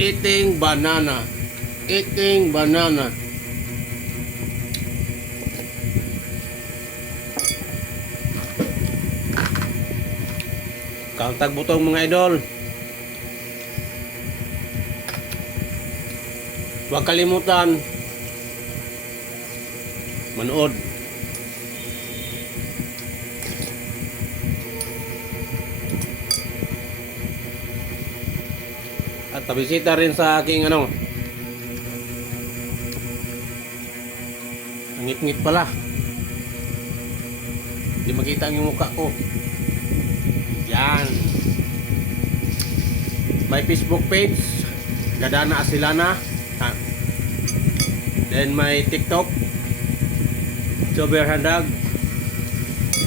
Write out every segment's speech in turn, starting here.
Eating banana. Eating banana. Kauntag butong mga idol. Huwag kalimutan manood. At pabisita rin sa aking ang ngit-ngit pala. Hindi makita ang yung mukha ko. Yan. May Facebook page, Gadana Asilana. Then my TikTok, Sober Handag.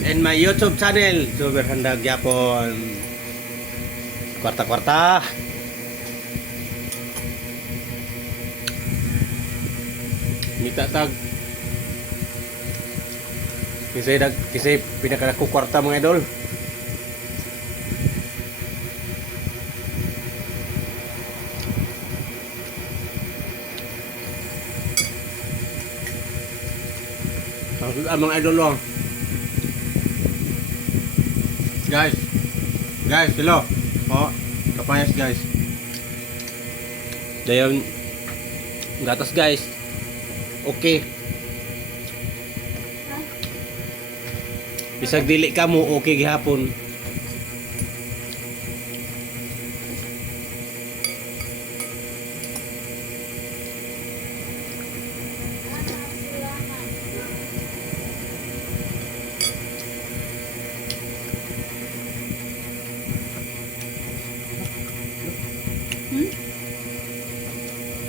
And my YouTube channel, Sober Handag Yapon. Kwarta-kwarta. Mita tag. Kasi pinakadako kwarta mga idol. Ang mga idol lo. Guys, hello. Oh, kapayas guys. Dayon gatas guys. Okay. Bisag dili ka mo okay gihapon.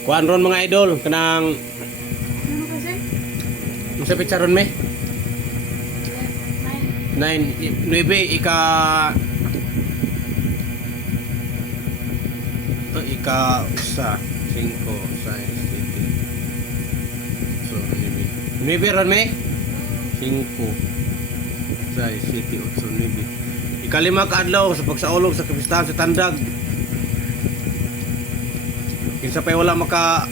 Kuan ron mga idol kanang Ano kasi? Musa pitsaron me? 9 ika to ika usa 5 6 7 so 9 ron me? 5 6 7 8 9 ikalima ka adlaw sa pagsaulog sa kapistahan sa Tandag. Kinsa pay wala maka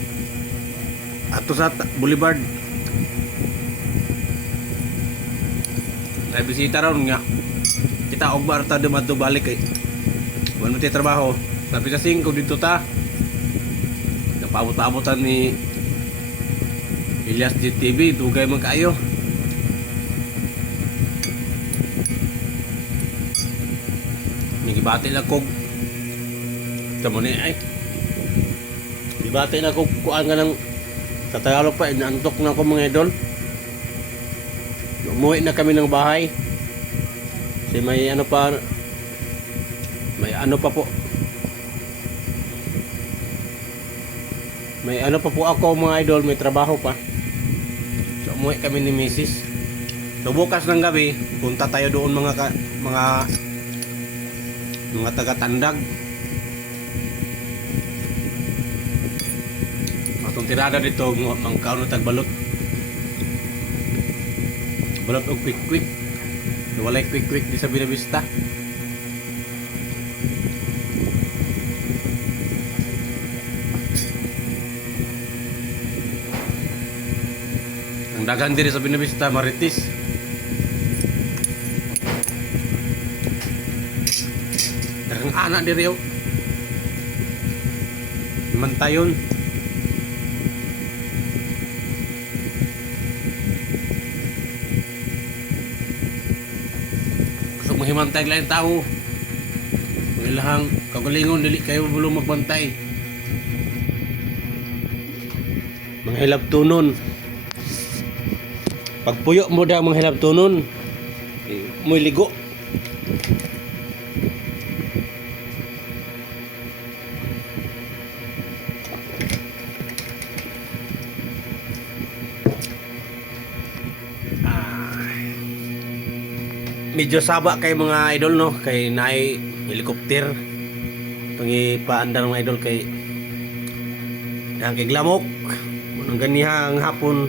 ato sa Boulevard. Ay bisita ron nga. Kita og barta dumadto balik kay. Wala ti trabaho. Sabi sa 5 dito ta. Napabot-abotan ni Elias GTV dugay man kaayo. Nagibati lang kog. Tamo ni ay. Dibati na kog kuan nga ng sa Tagalog pa inaantok na ko mga idol. Umuwi na kami ng bahay. Kasi may ano pa po. May ano pa po ako mga idol, may trabaho pa. So umuwi kami ni Mrs. So bukas ng gabi, punta tayo doon mga taga-Tandag. Atong tirada dito mangkaon tag balot. Balot og quick. Walay quick di sa Binavista. Ang dagan diri sa Binavista Marites. Dagang anak diri yo. Mantayon. Mahimantay lang tao. Ang ilahang kagalingon dili kayo bulong magbantay. Mga hilab tunon. Pagpuyo mo daw mga hilab tunon, mo'y ligo. Medyo saba kay mga idol no, kay naay helicopter pangipaandar mga idol kay ang kiglamok unang ganihang hapon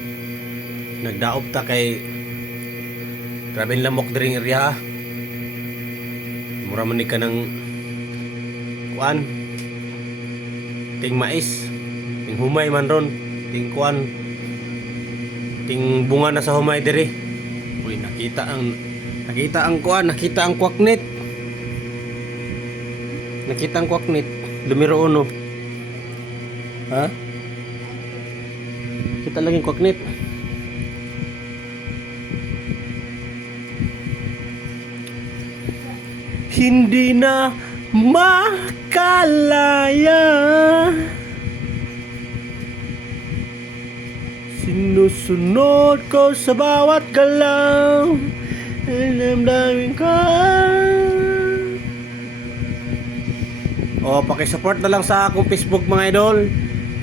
nagdaop ta kay grabe lamok diring area mura man ni ka ng kuan ting mais, ting humay man ron, ting kuan, ting bunga na sa humay diri. Uy, nakita ang kuan, nakita ang kwaknit. Nakita ang kwaknit, lumiro uno. Ha? Kita lagi ang kwaknit. Hindi na makalaya, sinusunod ko sa bawat galaw, damdamin ka. O, pakisupport na lang sa akong Facebook mga idol,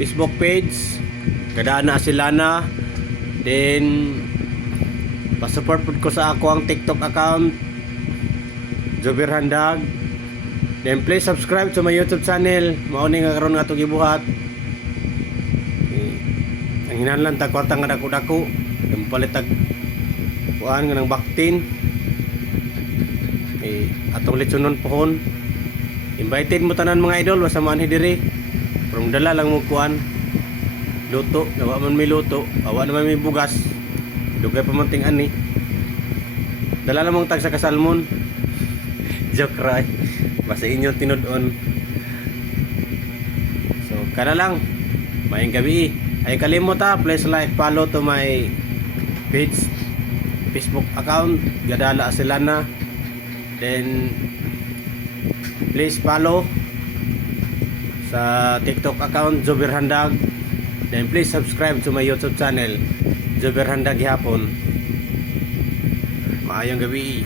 Facebook page, Kadaan na Asilana. Then pasupport po ko sa ako ang TikTok account, Jobir Handag. Then please subscribe to my YouTube channel. Mauni nga karon nga itong gibuhat. Ang hinanlan tag kwarta nga dako-dako. Yung palitag kuan nga ng baktin. Atong litsunon pohon. Invited mo tanan mga idol, wasa man diri. From dala lang mo kuan. Luto, nawa man may luto, awa naman may bugas. Dugay pa man ting ani. Dala lamang tag sa kasalmon. Joke right. Basta inyo tinudon. So, kada lang. Maayong gabi. Ay kalimot ha, please like, follow to my page, Facebook account, Gadala Asilana. Then please follow sa TikTok account, Jobir Handag. Then please subscribe to my YouTube channel, Jobir Handag Hapon. Maayong gabi.